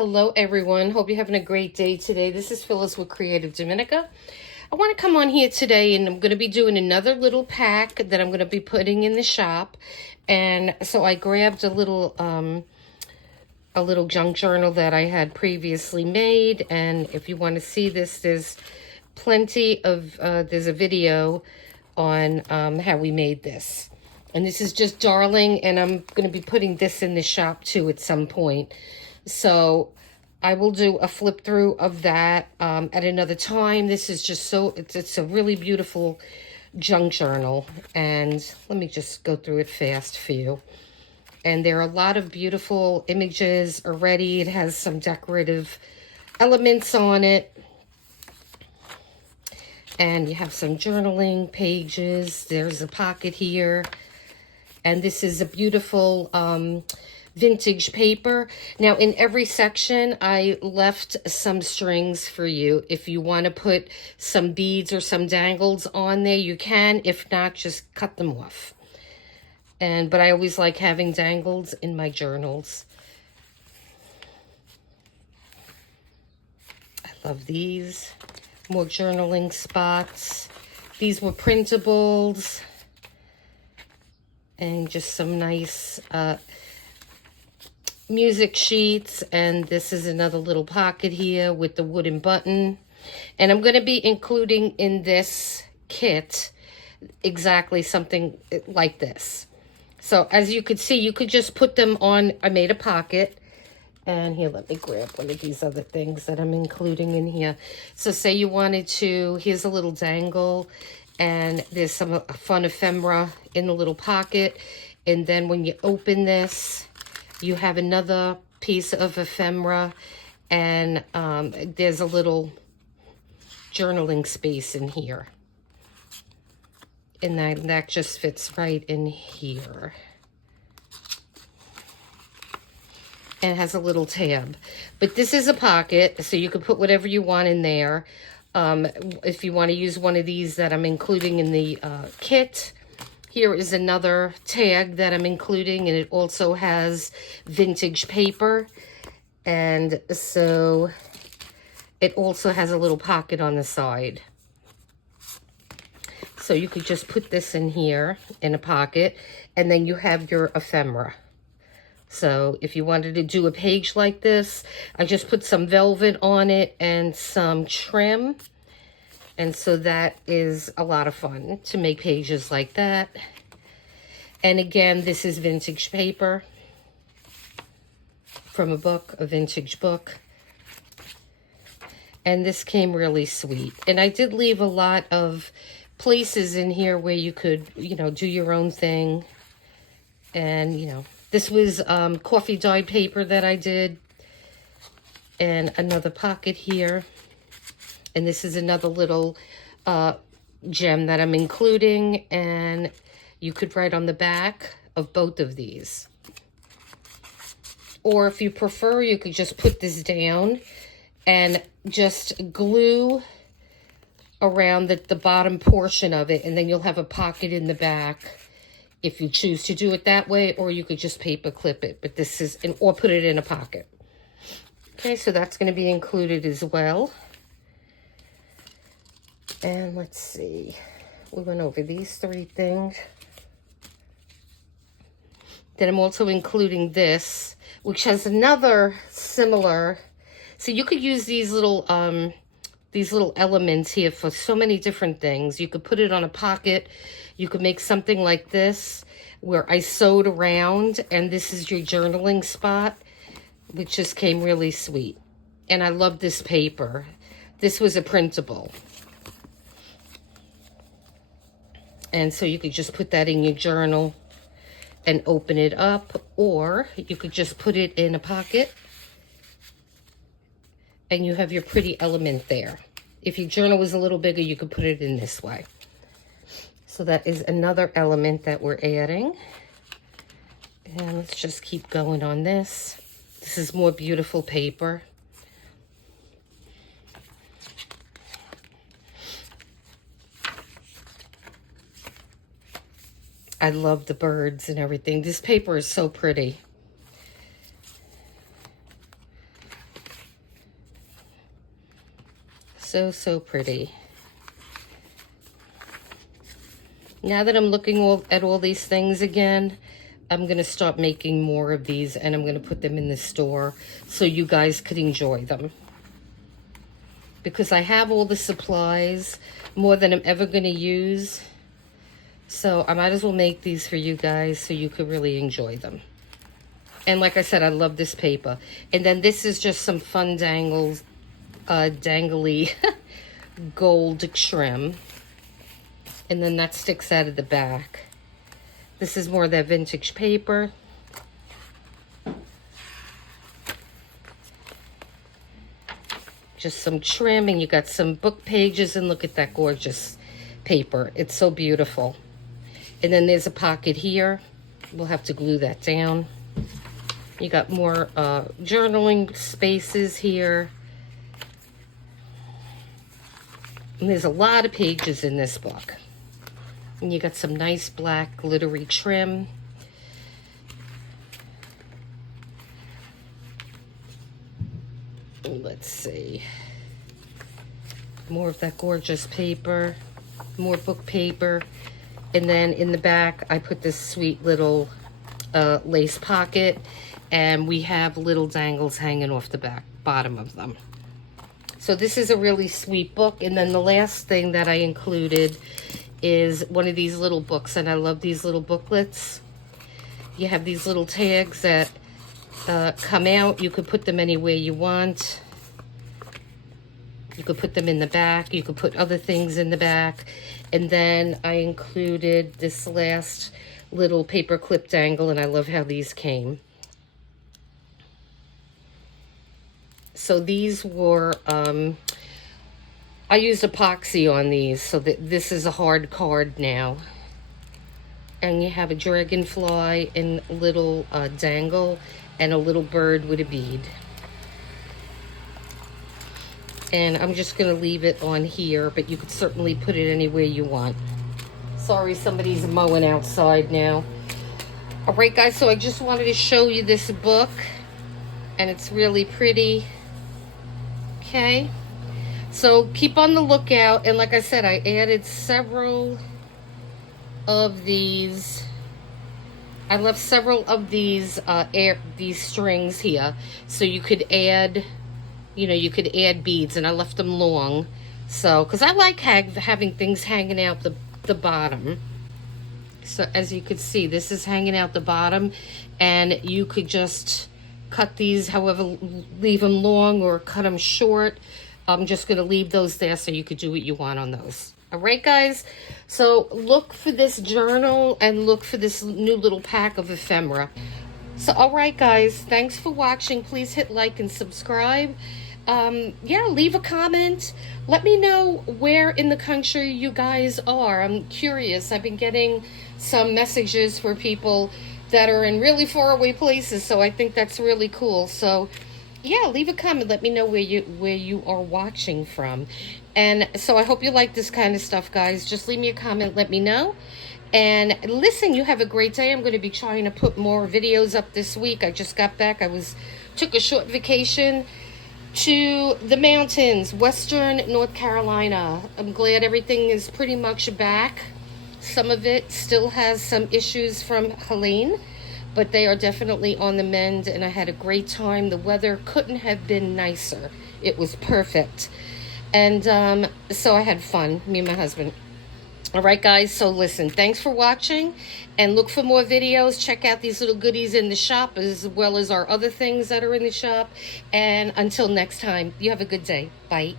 Hello everyone, hope you're having a great day today. This is Phyllis with Creative Dominica. I want to come on here today and I'm going to be doing another little pack that I'm going to be putting in the shop. And so I grabbed a little junk journal that I had previously made, and if you want to see this, there's plenty of there's a video on how we made this. And this is just darling, and I'm going to be putting this in the shop too at some point. So I will do a flip through of that at another time. This is just so, it's a really beautiful junk journal. And let me just go through it fast for you. And there are a lot of beautiful images already. It has some decorative elements on it. And you have some journaling pages. There's a pocket here. And this is a beautiful vintage paper. Now, in every section, I left some strings for you. If you want to put some beads or some dangles on there, you can. If not, just cut them off. But I always like having dangles in my journals. I love these. More journaling spots. These were printables. And just some nice music sheets. And this is another little pocket here with the wooden button. And I'm going to be including in this kit exactly something like this. So as you could see, you could just put them on. I made a pocket. And here, let me grab one of these other things that I'm including in here. So say you wanted to, here's a little dangle. And there's some fun ephemera in the little pocket. And then when you open this, you have another piece of ephemera. And there's a little journaling space in here. And that just fits right in here. And it has a little tab. But this is a pocket, so you can put whatever you want in there. If you want to use one of these that I'm including in the kit, here is another tag that I'm including, and it also has vintage paper. And so it also has a little pocket on the side. So you could just put this in here in a pocket, and then you have your ephemera. So if you wanted to do a page like this, I just put some velvet on it and some trim. And so that is a lot of fun to make pages like that. And again, this is vintage paper from a vintage book. And this came really sweet. And I did leave a lot of places in here where you could, do your own thing. And, this was coffee dyed paper that I did. And another pocket here. And this is another little gem that I'm including. And you could write on the back of both of these. Or if you prefer, you could just put this down and just glue around the bottom portion of it. And then you'll have a pocket in the back if you choose to do it that way, or you could just paper clip it, but this is, or put it in a pocket. Okay, so that's going to be included as well. And let's see, we went over these three things. Then I'm also including this, which has another similar, so you could use these little elements here for so many different things. You could put it on a pocket. You could make something like this where I sewed around, and this is your journaling spot, which just came really sweet. And I love this paper. This was a printable. And so you could just put that in your journal and open it up, or you could just put it in a pocket and you have your pretty element there. If your journal was a little bigger, you could put it in this way. So that is another element that we're adding. And let's just keep going on this. This is more beautiful paper. I love the birds and everything. This paper is so pretty. So, so pretty. Now that I'm looking at all these things again, I'm going to start making more of these, and I'm going to put them in the store so you guys could enjoy them. Because I have all the supplies, more than I'm ever going to use. So I might as well make these for you guys so you could really enjoy them. And like I said, I love this paper. And then this is just some fun dangles, dangly gold trim. And then that sticks out of the back. This is more of that vintage paper. Just some trim, and you got some book pages, and look at that gorgeous paper. It's so beautiful. And then there's a pocket here. We'll have to glue that down. You got more journaling spaces here. And there's a lot of pages in this book. And you got some nice black glittery trim. Let's see. More of that gorgeous paper. More book paper. And then in the back, I put this sweet little lace pocket. And we have little dangles hanging off the bottom of them. So this is a really sweet book. And then the last thing that I included is one of these little books, and I love these little booklets. You have these little tags that come out. You could put them anywhere you want. You could put them in the back. You could put other things in the back. And then I included this last little paper clip dangle, and I love how these came. So these were, I used epoxy on these, so that this is a hard card now. And you have a dragonfly and little dangle and a little bird with a bead. And I'm just going to leave it on here, but you could certainly put it anywhere you want. Sorry, somebody's mowing outside now. All right, guys, so I just wanted to show you this book, and it's really pretty. Okay, so keep on the lookout. And like I said, I added several of these. I left several of these strings here, so you could add, you know, you could add beads, and I left them long. So, because I like having things hanging out the bottom. So as you could see, this is hanging out the bottom, and you could just cut these however, leave them long or cut them short. I'm just going to leave those there so you could do what you want on those. All right, guys? So look for this journal and look for this new little pack of ephemera. So, all right, guys, thanks for watching. Please hit like and subscribe. Yeah, leave a comment. Let me know where in the country you guys are. I'm curious. I've been getting some messages for people that are in really far away places, so I think that's really cool. So yeah, leave a comment, let me know where you are watching from. And so I hope you like this kind of stuff, guys. Just leave me a comment, let me know. And listen, you have a great day. I'm going to be trying to put more videos up this week. I just got back. Took a short vacation to the mountains, Western North Carolina. I'm glad everything is pretty much back. Some of it still has some issues from Helene, but they are definitely on the mend, and I had a great time. The weather couldn't have been nicer. It was perfect. And so I had fun, me and my husband. All right, guys, so listen, thanks for watching, and look for more videos. Check out these little goodies in the shop, as well as our other things that are in the shop. And until next time, you have a good day. Bye.